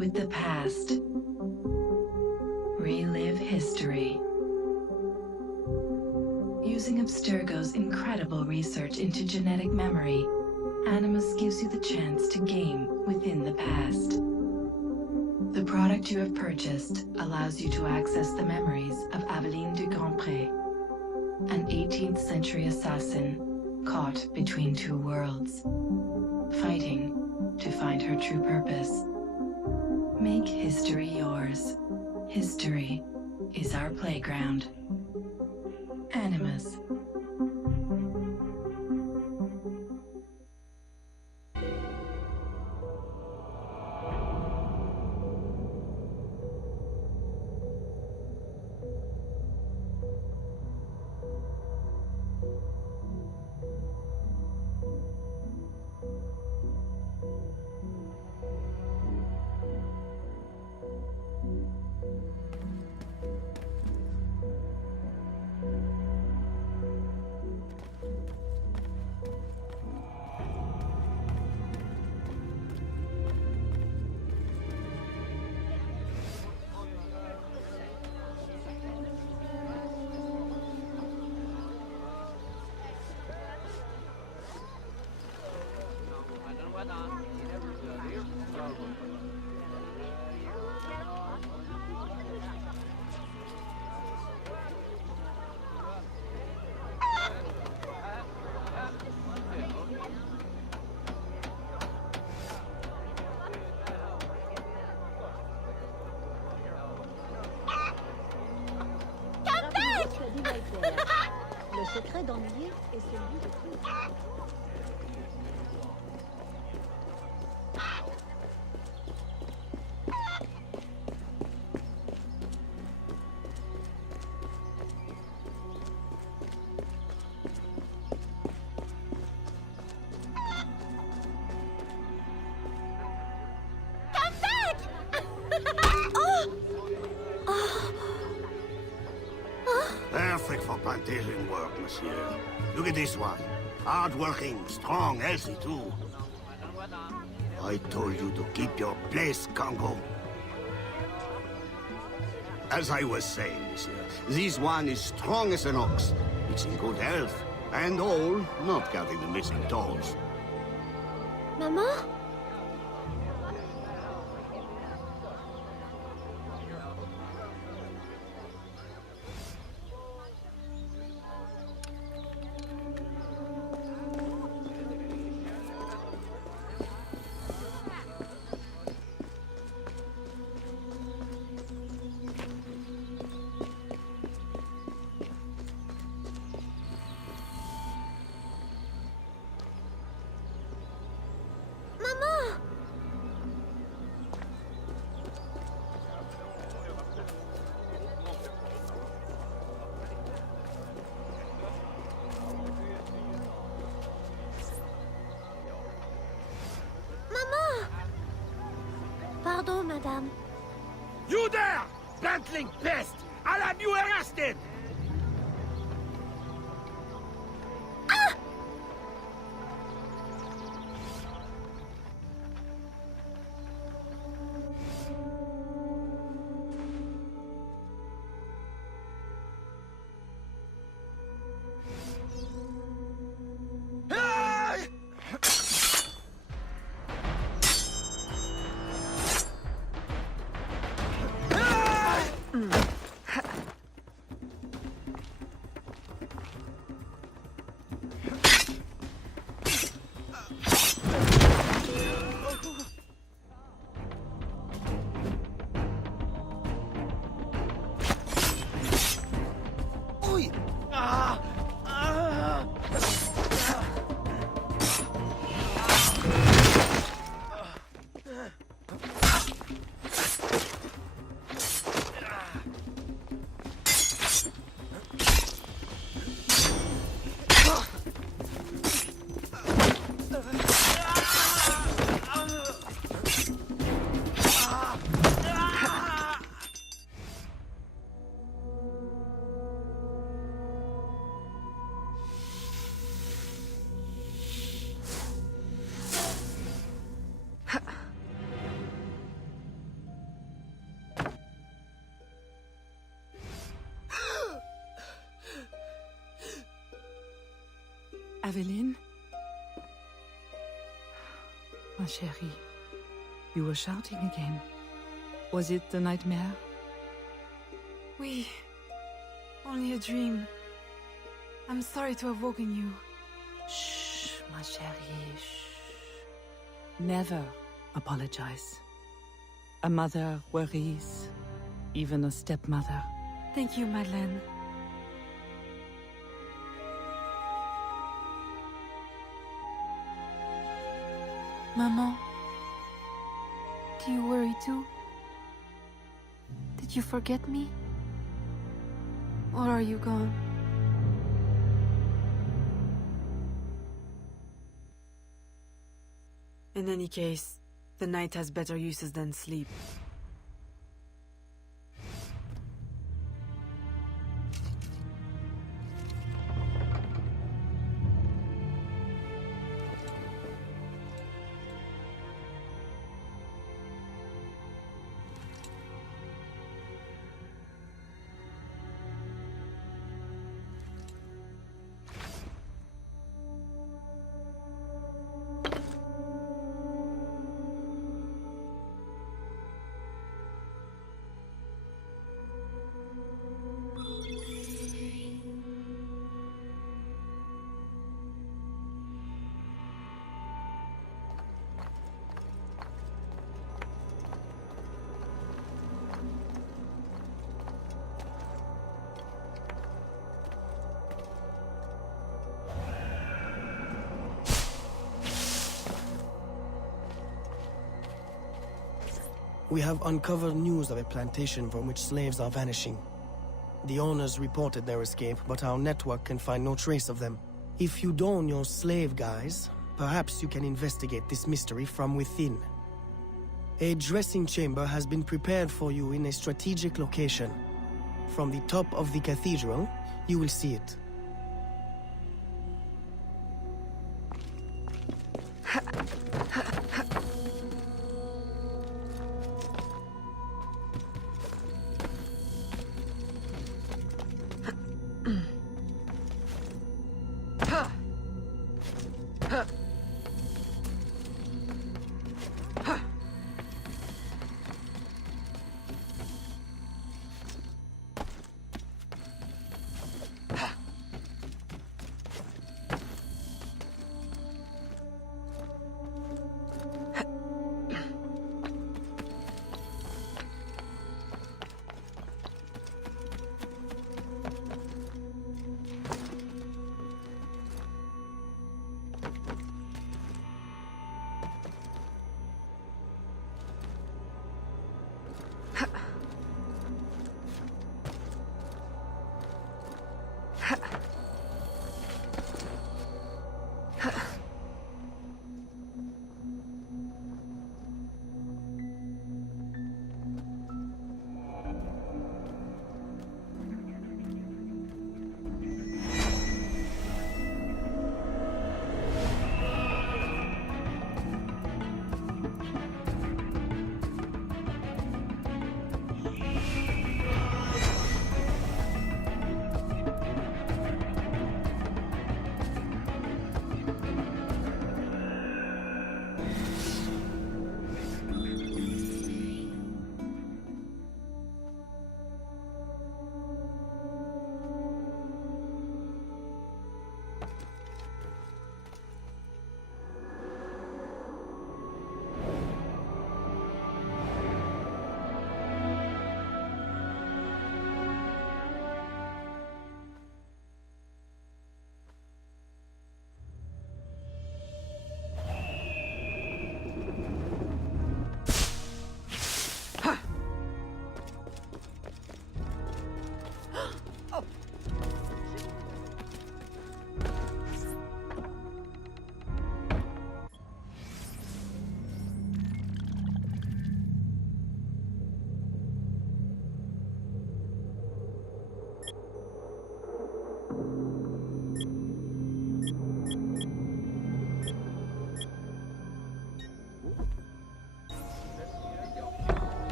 with the past. Relive history. Using Abstergo's incredible research into genetic memory, Animus gives you the chance to game within the past. The product you have purchased allows you to access the memories of Aveline du Grandpré, an 18th century assassin caught between two worlds, fighting to find her true purpose. Make history yours. History is our playground. Animus. Le secret d'ennuyer est celui de tout. Perfect for plantation work, monsieur. Look at this one. Hard-working, strong, healthy too. I told you to keep your place, Congo. As I was saying, monsieur, this one is strong as an ox. It's in good health. And all, not counting the missing toes. Maman? Pardon, madame. You there! Bantling pest! I'll have you arrested! Aveline? Ma chérie, you were shouting again. Was it the nightmare? Oui. Only a dream. I'm sorry to have woken you. Shh, ma chérie, shh. Never apologize. A mother worries, even a stepmother. Thank you, Madeleine. Maman, do you worry too? Did you forget me? Or are you gone? In any case, the night has better uses than sleep. We have uncovered news of a plantation from which slaves are vanishing. The owners reported their escape, but our network can find no trace of them. If you don your slave guise, perhaps you can investigate this mystery from within. A dressing chamber has been prepared for you in a strategic location. From the top of the cathedral, you will see it.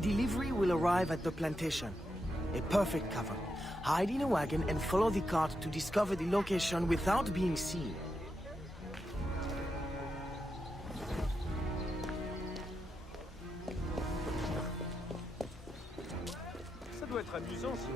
delivery will arrive at the plantation. A perfect cover. Hide in a wagon and follow the cart to discover the location without being seen. Ça doit être amusant, ça.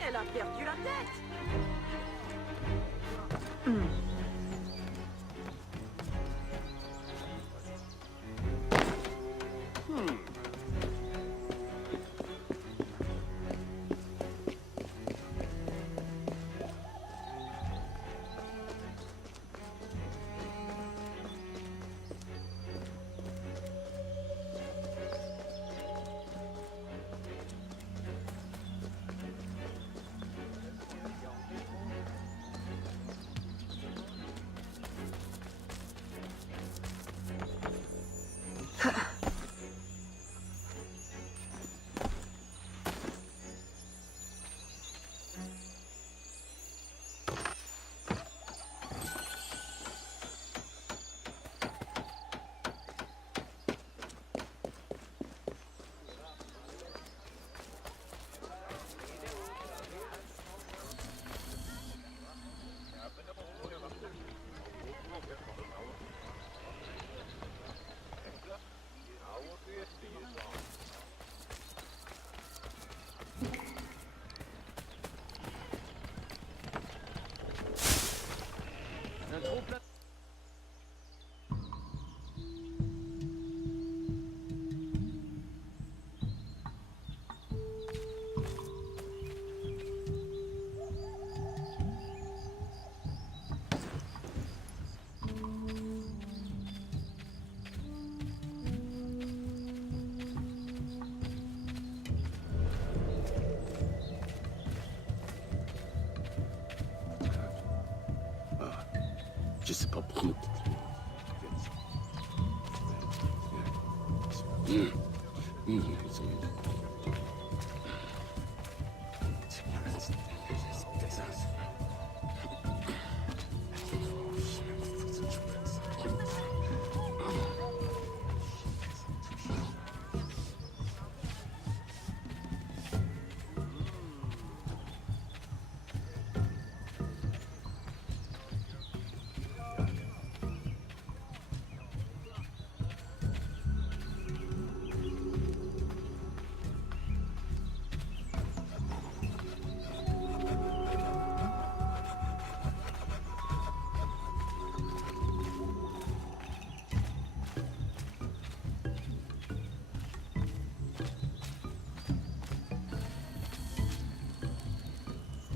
Elle a perdu la tête. Je sais pas prendre.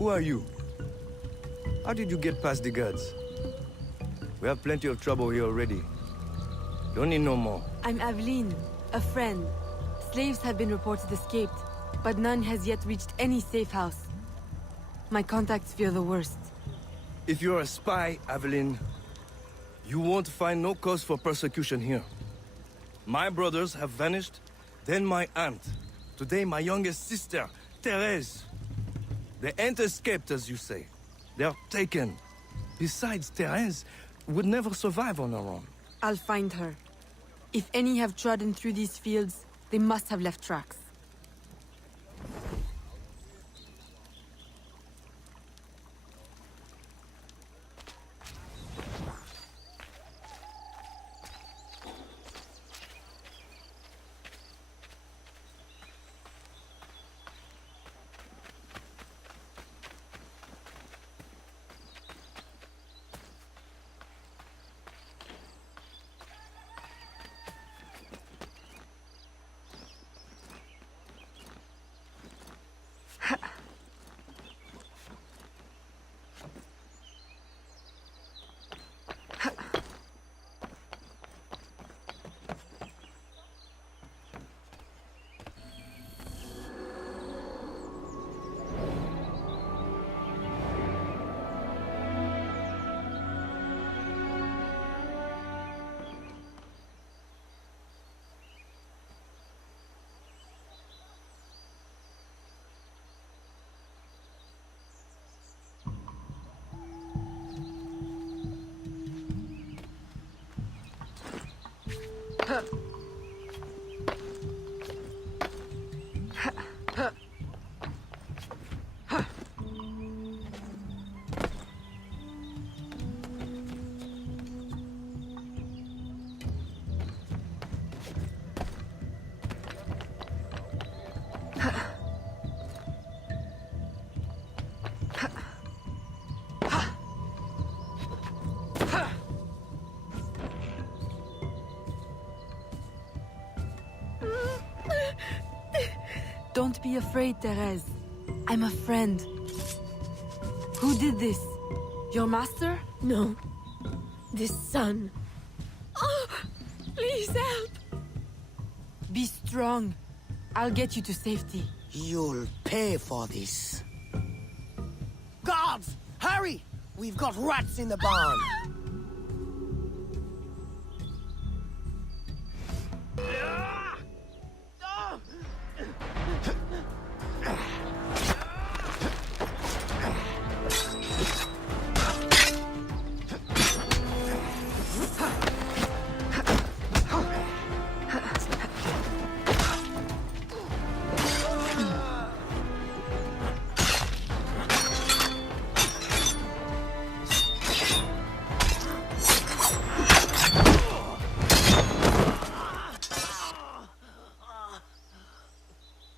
Who are you? How did you get past the guards? We have plenty of trouble here already. Don't need no more. I'm Aveline, a friend. Slaves have been reported escaped, but none has yet reached any safe house. My contacts fear the worst. If you're a spy, Aveline, you won't find no cause for persecution here. My brothers have vanished, then my aunt. Today my youngest sister, Therese. They ain't escaped, as you say. They're taken. Besides, Therese would never survive on her own. I'll find her. If any have trodden through these fields, they must have left tracks. Don't be afraid, Therese. I'm a friend. Who did this? Your master? No. This son. Oh, please help. Be strong. I'll get you to safety. You'll pay for this. Guards! Hurry! We've got rats in the barn.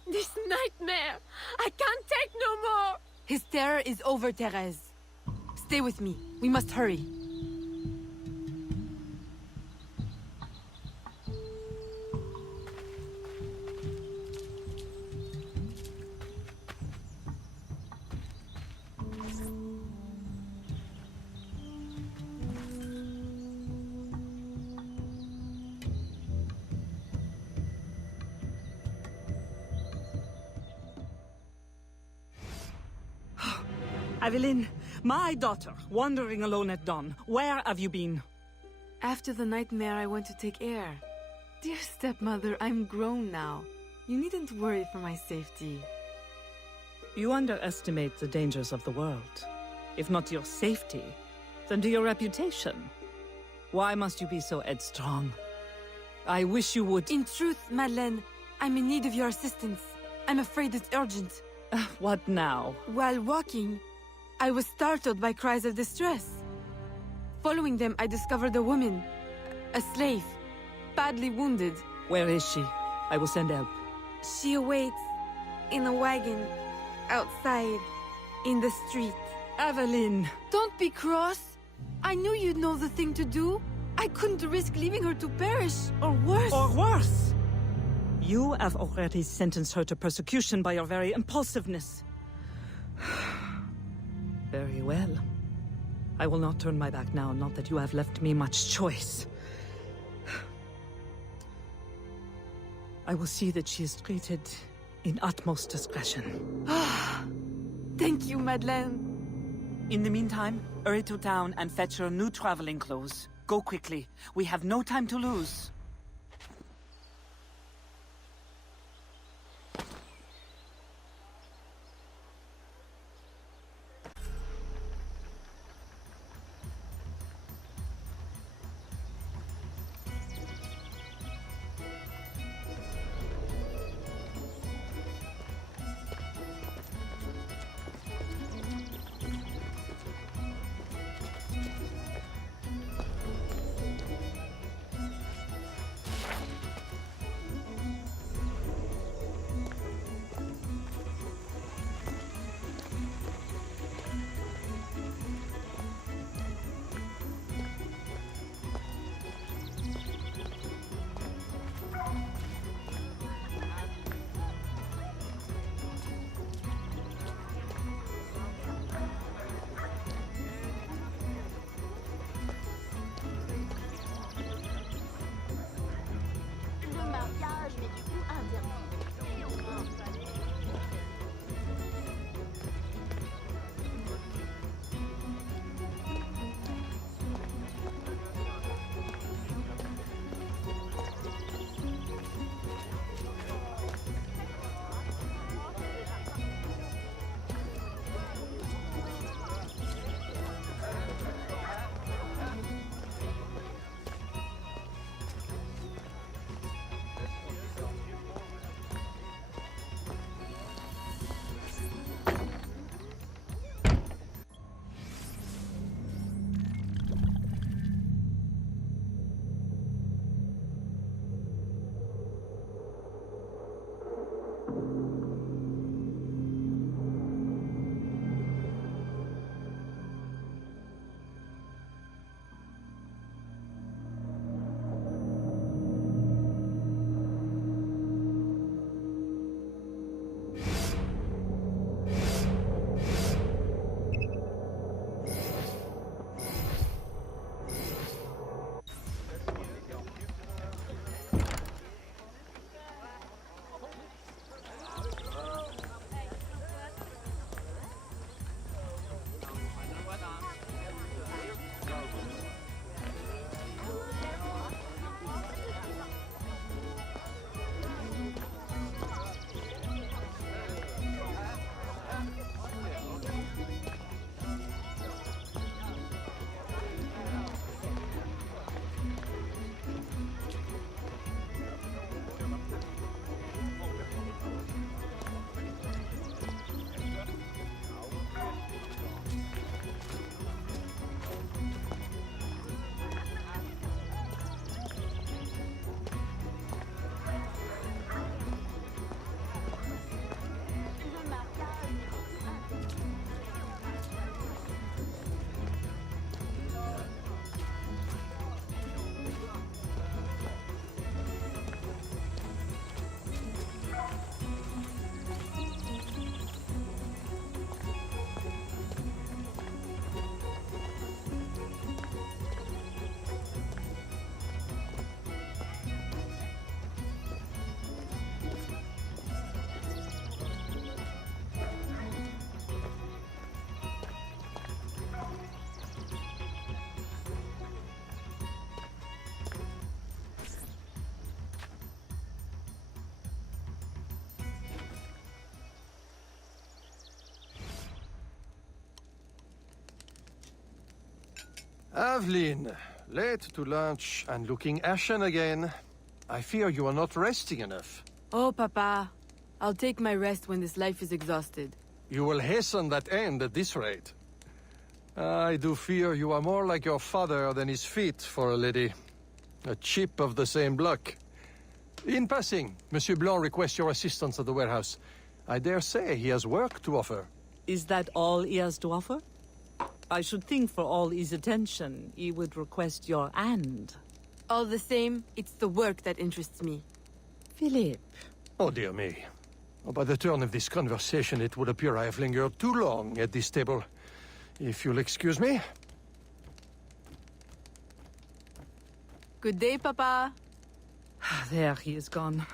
This nightmare! I can't take no more! His terror is over, Therese. Stay with me. We must hurry. Evelyn, my daughter, wandering alone at dawn. Where have you been? After the nightmare, I went to take air. Dear stepmother, I'm grown now. You needn't worry for my safety. You underestimate the dangers of the world. If not to your safety, then to your reputation. Why must you be so headstrong? I wish you would... In truth, Madeleine, I'm in need of your assistance. I'm afraid it's urgent. What now? While walking, I was startled by cries of distress. Following them, I discovered a woman, a slave, badly wounded. Where is she? I will send help. She awaits in a wagon, outside, in the street. Evelyn! Don't be cross. I knew you'd know the thing to do. I couldn't risk leaving her to perish, or worse. Or worse! You have already sentenced her to persecution by your very impulsiveness. Very well. I will not turn my back now, not that you have left me much choice. I will see that she is treated in utmost discretion. Thank you, Madeleine. In the meantime, hurry to town and fetch her new traveling clothes. Go quickly. We have no time to lose. Aveline, late to lunch and looking ashen again. I fear you are not resting enough. Oh, Papa. I'll take my rest when this life is exhausted. You will hasten that end at this rate. I do fear you are more like your father than his feet for a lady. A chip of the same block. In passing, Monsieur Blanc requests your assistance at the warehouse. I dare say he has work to offer. Is that all he has to offer? I should think for all his attention, he would request your hand. All the same, it's the work that interests me. Philippe. Oh, dear me. Oh, by the turn of this conversation, it would appear I have lingered too long at this table. If you'll excuse me. Good day, Papa. There, he is gone.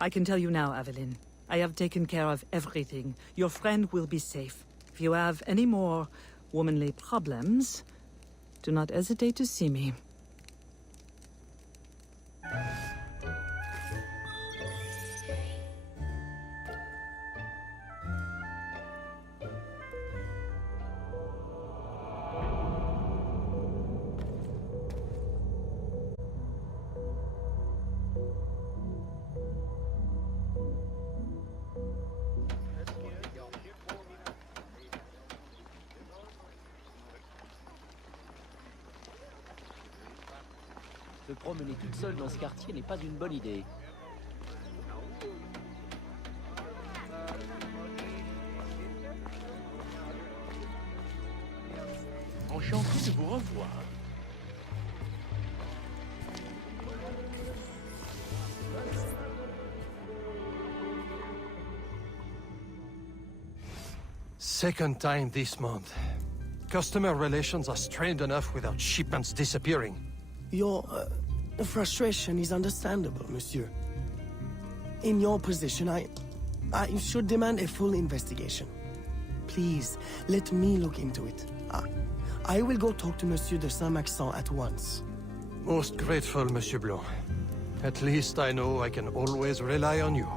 I can tell you now, Aveline. I have taken care of everything. Your friend will be safe. If you have any more womanly problems, do not hesitate to see me. Se promener toute seule dans ce quartier n'est pas une bonne idée. Enchanté de vous revoir. Second time this month. Customer relations are strained enough without shipments disappearing. Your frustration is understandable, monsieur. In your position, I should demand a full investigation. Please, let me look into it. I will go talk to Monsieur de Saint-Maxent at once. Most grateful, Monsieur Blanc. At least I know I can always rely on you.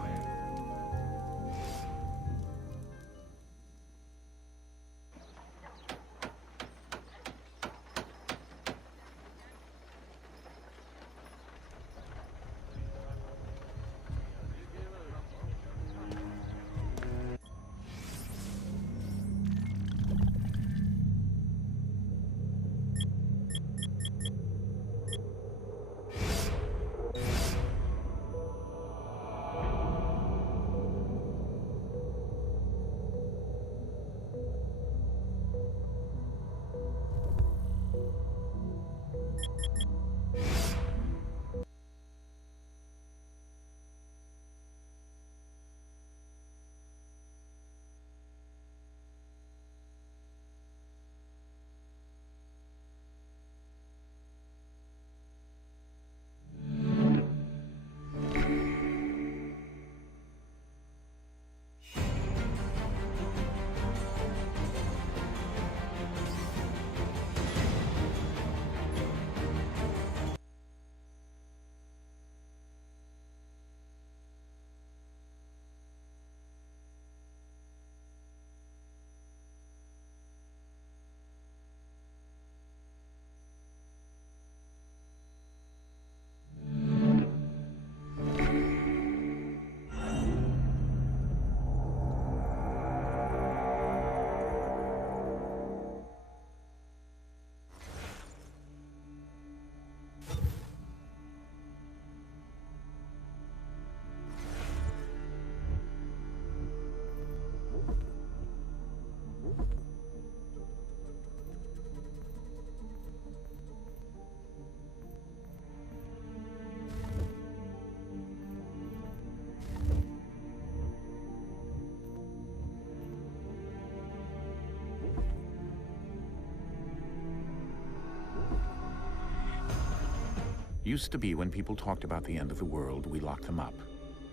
Used to be when people talked about the end of the world, we locked them up.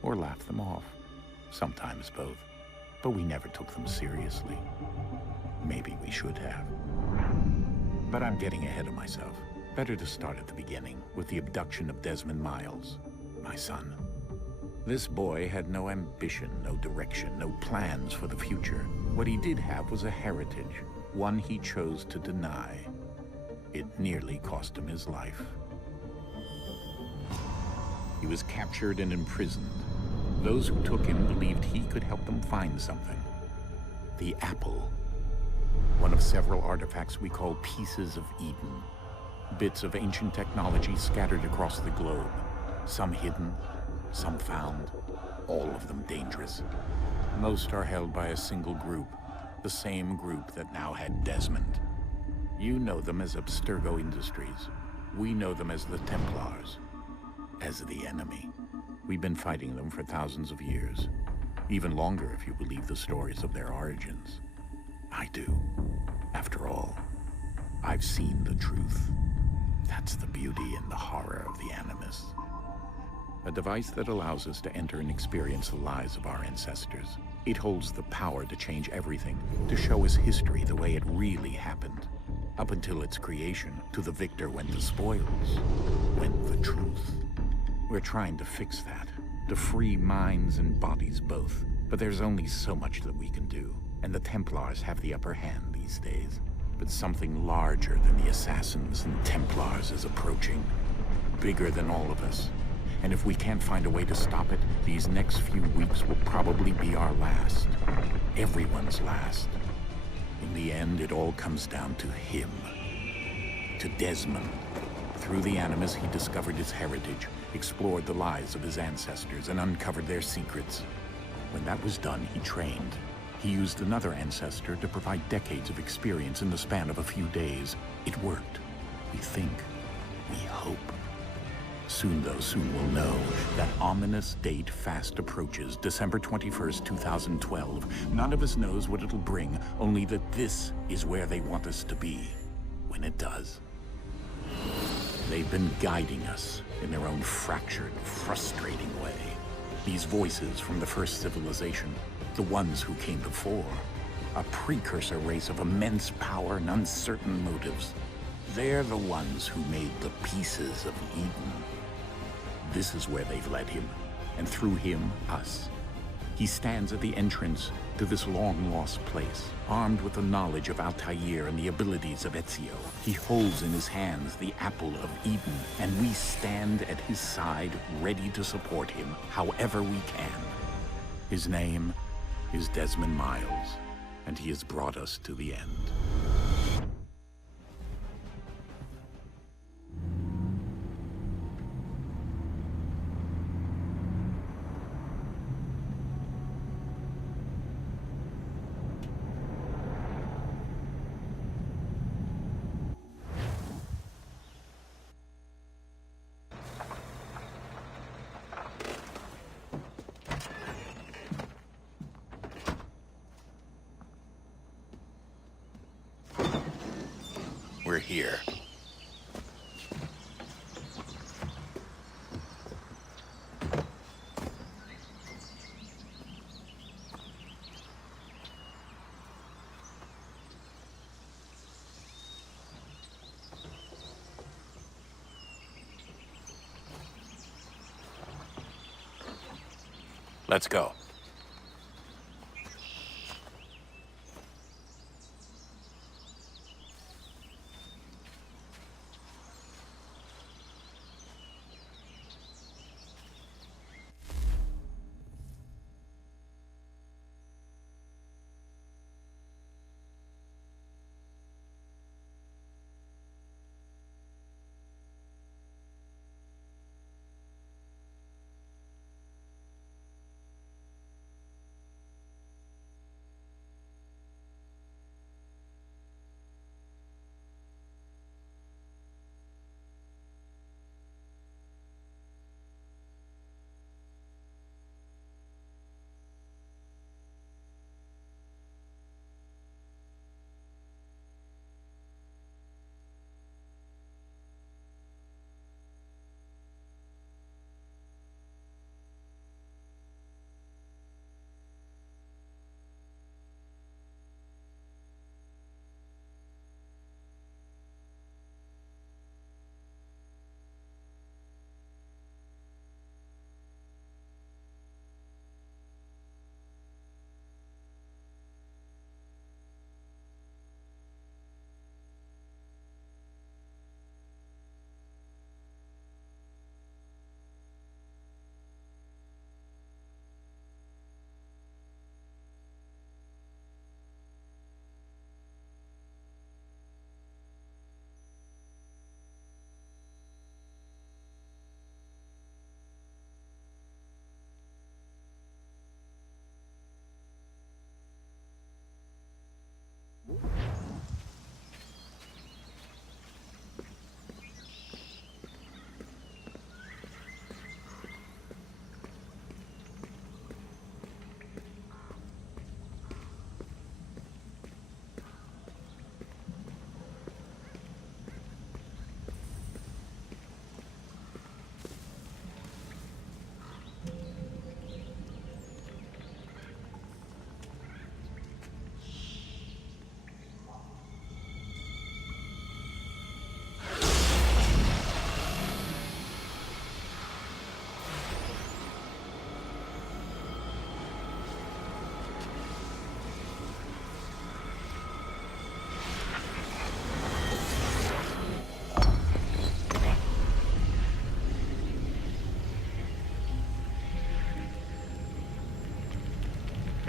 Or laughed them off. Sometimes both. But we never took them seriously. Maybe we should have. But I'm getting ahead of myself. Better to start at the beginning, with the abduction of Desmond Miles, my son. This boy had no ambition, no direction, no plans for the future. What he did have was a heritage, one he chose to deny. It nearly cost him his life. He was captured and imprisoned. Those who took him believed he could help them find something. The apple. One of several artifacts we call pieces of Eden. Bits of ancient technology scattered across the globe. Some hidden, some found, all of them dangerous. Most are held by a single group, the same group that now had Desmond. You know them as Abstergo Industries. We know them as the Templars, as the enemy. We've been fighting them for thousands of years. Even longer if you believe the stories of their origins. I do. After all, I've seen the truth. That's the beauty and the horror of the Animus. A device that allows us to enter and experience the lives of our ancestors. It holds the power to change everything, to show us history the way it really happened. Up until its creation, to the victor went the spoils, went the truth. We're trying to fix that, to free minds and bodies both. But there's only so much that we can do, and the Templars have the upper hand these days. But something larger than the Assassins and Templars is approaching, bigger than all of us. And if we can't find a way to stop it, these next few weeks will probably be our last. Everyone's last. In the end, it all comes down to him. To Desmond. Through the Animus, he discovered his heritage, explored the lives of his ancestors, and uncovered their secrets. When that was done, he trained. He used another ancestor to provide decades of experience in the span of a few days. It worked. We think. We hope. Soon, though, soon we'll know. That ominous date fast approaches, December 21st, 2012. None of us knows what it'll bring, only that this is where they want us to be, when it does. They've been guiding us in their own fractured, frustrating way. These voices from the first civilization, the ones who came before, a precursor race of immense power and uncertain motives. They're the ones who made the pieces of Eden. This is where they've led him, and through him, us. He stands at the entrance to this long-lost place, armed with the knowledge of Altair and the abilities of Ezio. He holds in his hands the apple of Eden, and we stand at his side, ready to support him however we can. His name is Desmond Miles, and he has brought us to the end. We're here. Let's go.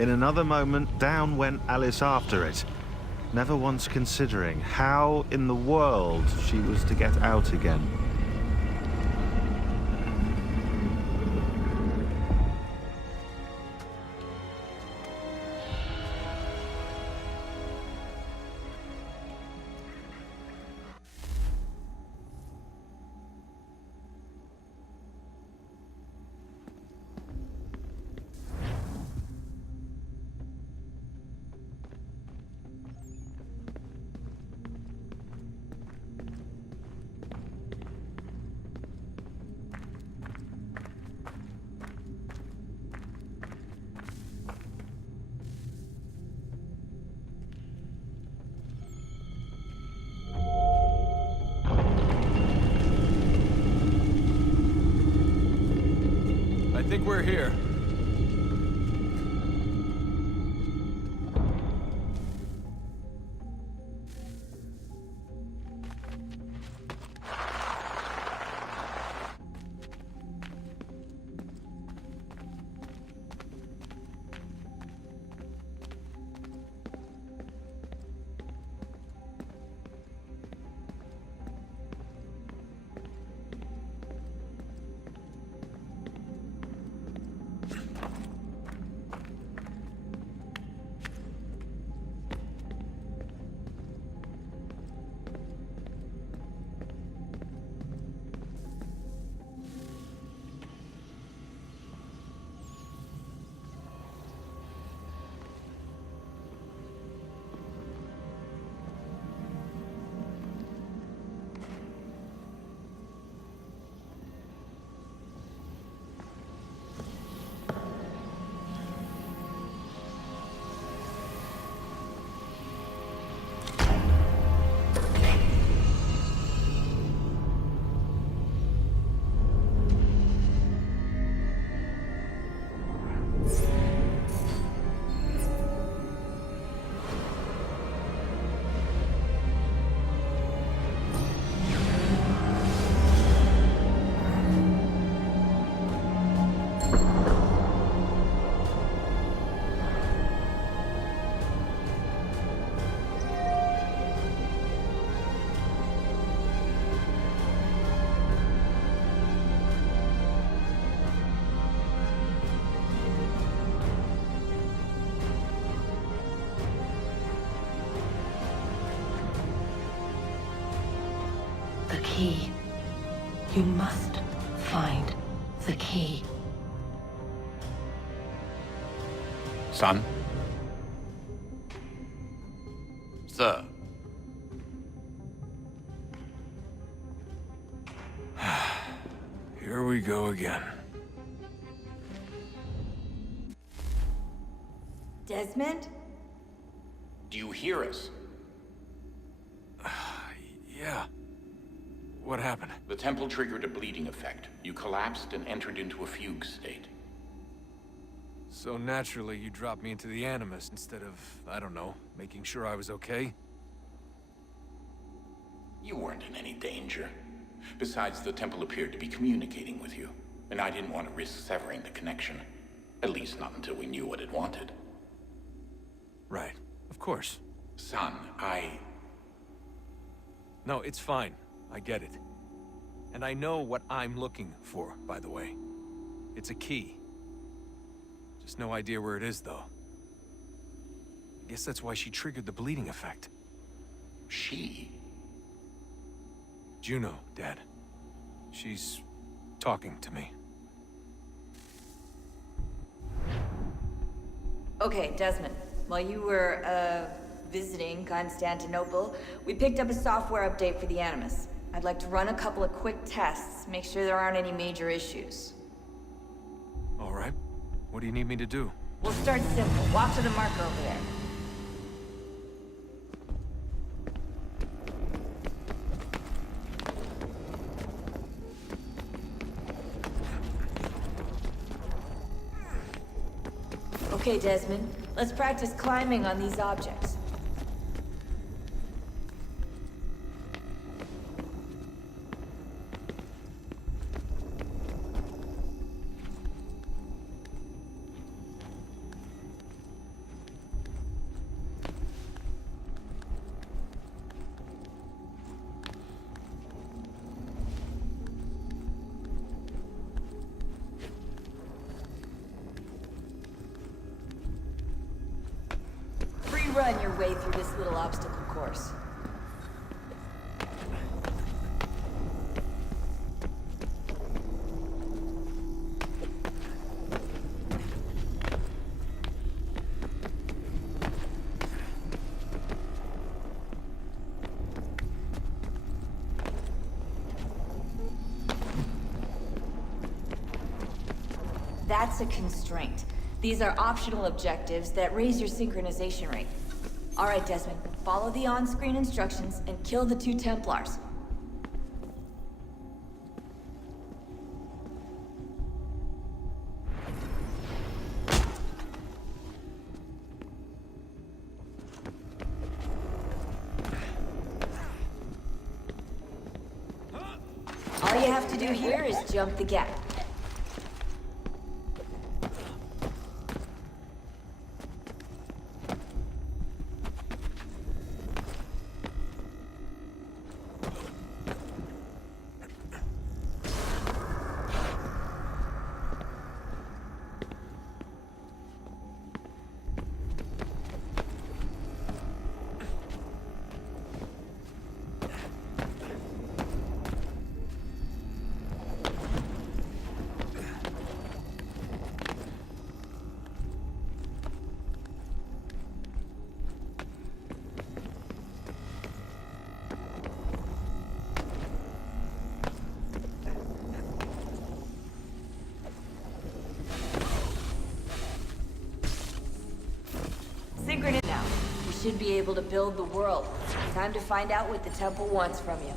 In another moment, down went Alice after it, never once considering how in the world she was to get out again. I think we're here. The key. You must find the key. Son? Sir. Here we go again. Desmond? Do you hear us? Yeah. What happened? The temple triggered a bleeding effect. You collapsed and entered into a fugue state. So naturally, you dropped me into the Animus instead of, I don't know, making sure I was okay? You weren't in any danger. Besides, the temple appeared to be communicating with you, and I didn't want to risk severing the connection. At least not until we knew what it wanted. Right. Of course. Son, No, it's fine. I get it. And I know what I'm looking for, by the way. It's a key. Just no idea where it is, though. I guess that's why she triggered the bleeding effect. She? Juno, Dad. She's talking to me. Okay, Desmond. While you were, visiting Constantinople, we picked up a software update for the Animus. I'd like to run a couple of quick tests, make sure there aren't any major issues. All right. What do you need me to do? We'll start simple. Walk to the marker over there. Okay, Desmond. Let's practice climbing on these objects. run your way through this little obstacle course. That's a constraint. These are optional objectives that raise your synchronization rate. All right, Desmond, follow the on-screen instructions and kill the 2 Templars. All you have to do here is jump the gap. Synchronous now. You should be able to build the world. Time to find out what the temple wants from you.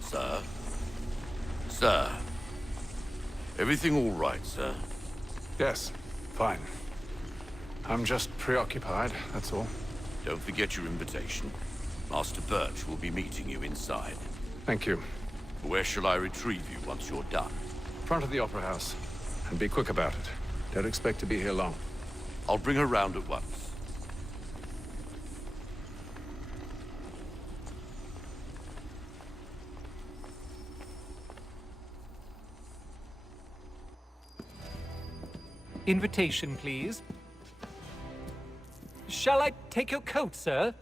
Sir? Sir? Everything all right, sir? Yes, fine. I'm just preoccupied, that's all. Don't forget your invitation. Master Birch will be meeting you inside. Thank you. Where shall I retrieve you once you're done? Front of the Opera House. And be quick about it. Don't expect to be here long. I'll bring her round at once. Invitation, please. Shall I take your coat, sir?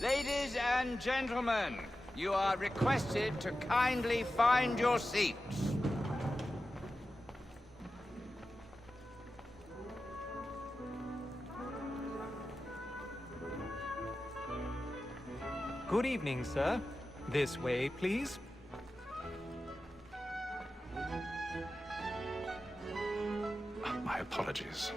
Ladies and gentlemen, you are requested to kindly find your seats. Good evening, sir. This way, please. My apologies.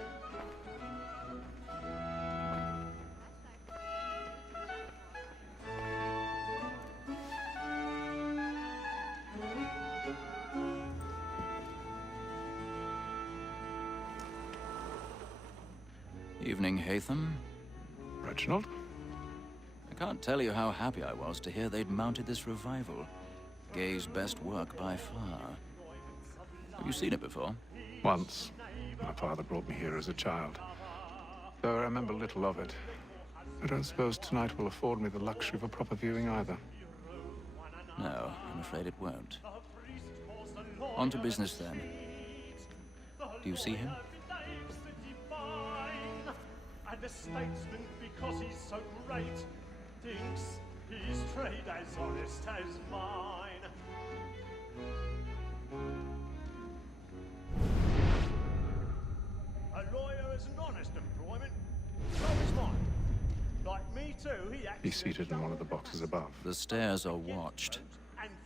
Evening, Hatham. Reginald? I can't tell you how happy I was to hear they'd mounted this revival. Gay's best work by far. Have you seen it before? Once. My father brought me here as a child. Though I remember little of it. I don't suppose tonight will afford me the luxury of a proper viewing either. No, I'm afraid it won't. On to business then. Do you see him? And a statesman, because he's so great, thinks his trade as honest as mine. A lawyer is an honest employment, so is mine. Like me too, he acts. Be seated in one of the boxes above. The stairs are watched.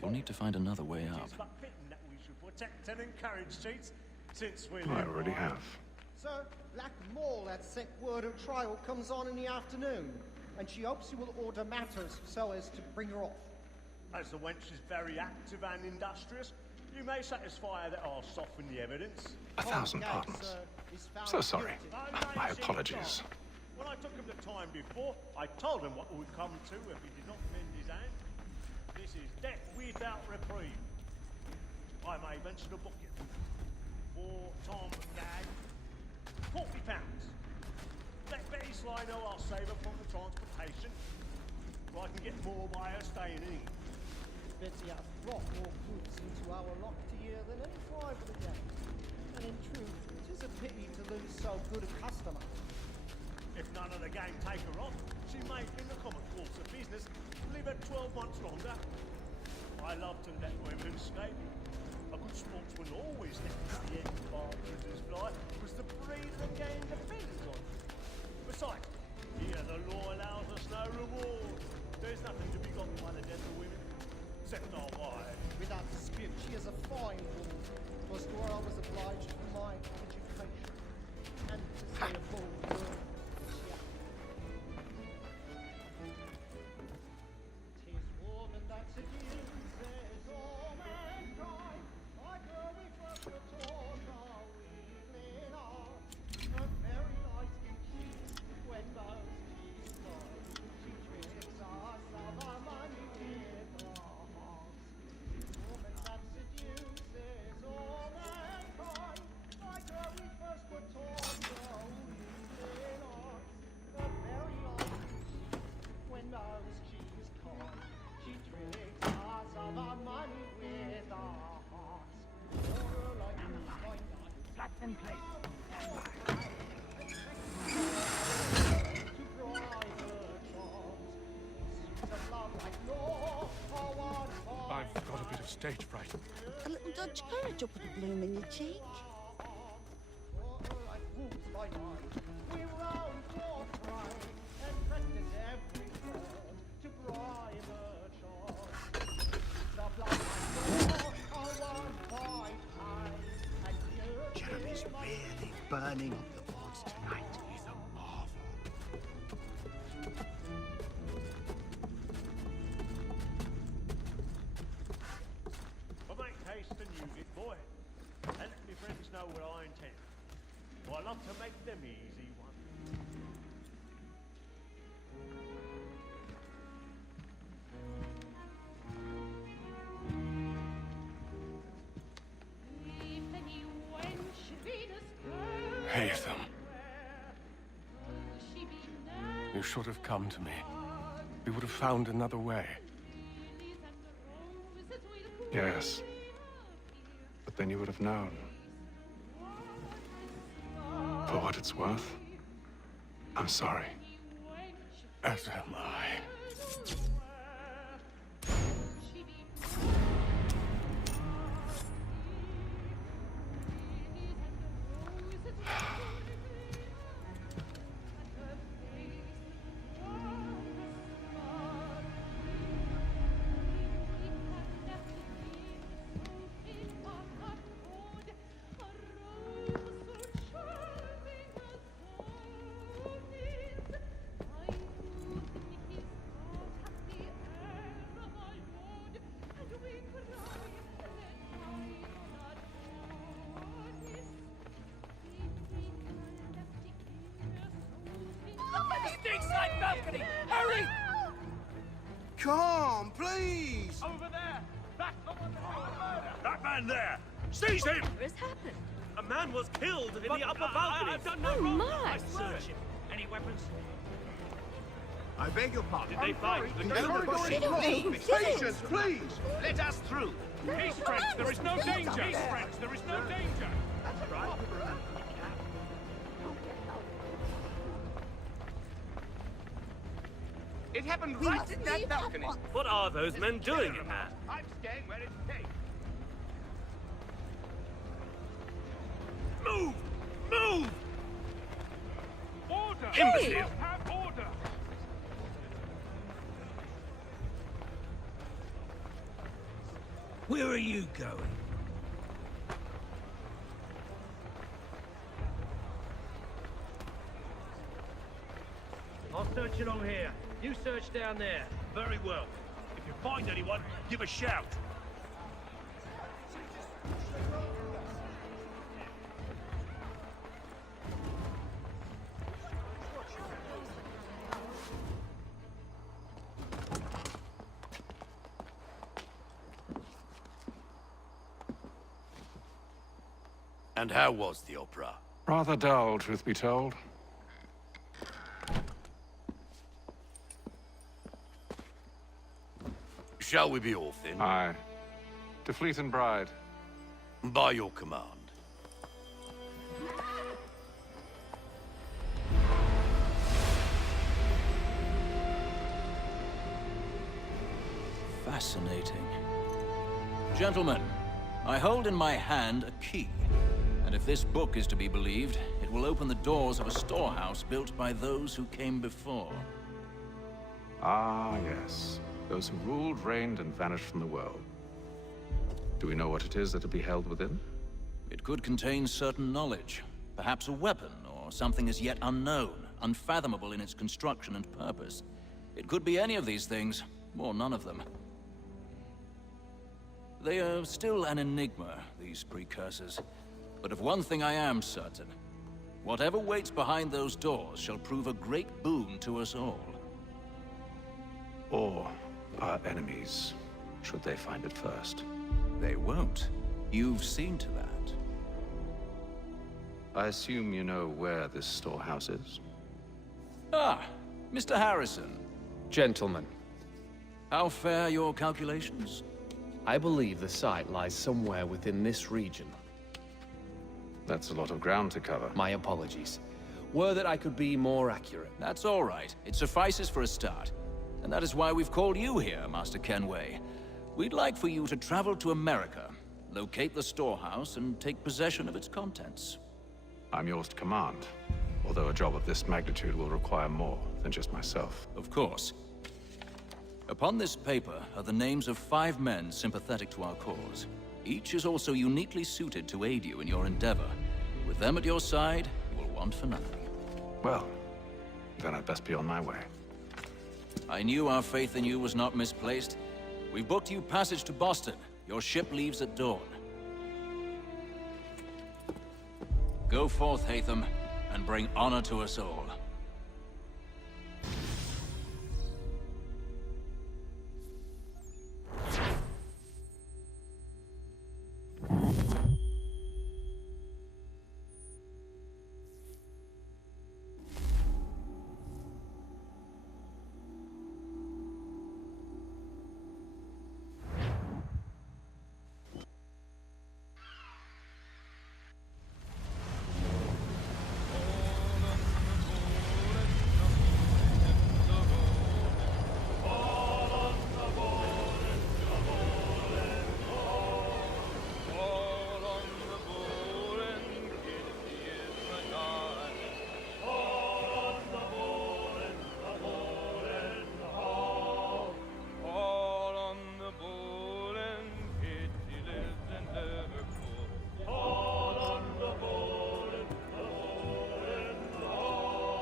You'll need to find another way up. That we should protect and encourage cheats, since we I already have. Sir, Black Mall had sent word of trial comes on in the afternoon, and she hopes you will order matters so as to bring her off. As the wench is very active and industrious, you may satisfy her that I'll soften the evidence. 1,000 pardons. So sorry. My apologies. When I took him the time before, I told him what would come to if he did not mend his hand. This is death without reprieve. I may venture to book it. For Tom Gag, £40. Let Betty Sly know I'll save her from the transportation, so I can get more by her staying in. Betty has brought more goods into our locked year than any five of the game. And in truth, it is a pity to lose so good a customer. If none of the gang take her on, she may, in the common course of business, live at 12 months longer. I love to let women escape. A good sportsman always lets the end partridges fly, because the breeding game depends on it. Besides, here the law allows us no reward. There's nothing to be got by the death of women, except our wives. Without dispute, she is a fine woman. 'Twas to her I was obliged for my education. And to say a bold word, she hath. 'Tis woman that seduces all mankind. Like her we first were taught our evening hour. Her very eyes can cheat when those she's gone. She tricks us of our money with her hearts. Woman that seduces all mankind. Like her we first were taught our evening hours. Her very eyes can cheat when those she's caught. She tricks us of our money with our hearts. For her like you find out. Flats in place. To bribe her charms. Pursuit of love like no one finds. I've got a bit of stage fright. A little Dutch courage will put a bloom in your cheek. For her like wolves by night. We round for pride and practice every word to bribe her charms. Pursuit of love like no one finds. And Jeremy's really burning up the boards tonight. He's a marvel. But make haste and use it, boy. And let me friends know what I intend. For I love to make them easy ones. Haytham. You should have come to me. We would have found another way. Yes. But then you would have known. For what it's worth, I'm sorry. As am I. Stinkside balcony! Hurry! Come, please! Over there! That's the one that murder! That man there! Seize him! What has happened? A man was killed in the upper balcony. I've done no Oh, wrong. my. I searched him. Any weapons? I beg your pardon. Did they fight? She don't mean Patience, please! Let us through. Peace, friends, there is no danger! Peace, friends, there is no danger! That's right. It happened right in that balcony. What are those men doing in there? I'm staying where it's safe. Move! Move! Order! Imbecile! Have order! Where are you going? I'll search along here. You search down there. Very well. If you find anyone, give a shout. And how was the opera? Rather dull, truth be told. Shall we be off then? Aye. To Fleet and Bride. By your command. Fascinating. Gentlemen, I hold in my hand a key. And if this book is to be believed, it will open the doors of a storehouse built by those who came before. Ah, yes. Those who ruled, reigned, and vanished from the world. Do we know what it is that will be held within? It could contain certain knowledge. Perhaps a weapon, or something as yet unknown, unfathomable in its construction and purpose. It could be any of these things, or none of them. They are still an enigma, these precursors. But of one thing I am certain. Whatever waits behind those doors shall prove a great boon to us all. Or our enemies, should they find it first. They won't. You've seen to that. I assume you know where this storehouse is? Ah, Mr. Harrison. Gentlemen. How fare your calculations? I believe the site lies somewhere within this region. That's a lot of ground to cover. My apologies. Were that I could be more accurate. That's all right. It suffices for a start. And that is why we've called you here, Master Kenway. We'd like for you to travel to America, locate the storehouse, and take possession of its contents. I'm yours to command, although a job of this magnitude will require more than just myself. Of course. Upon this paper are the names of 5 men sympathetic to our cause. Each is also uniquely suited to aid you in your endeavor. With them at your side, you will want for nothing. Well, then I'd best be on my way. I knew our faith in you was not misplaced. We've booked you passage to Boston. Your ship leaves at dawn. Go forth, Hatham, and bring honor to us all.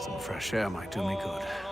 Some fresh air might do me good.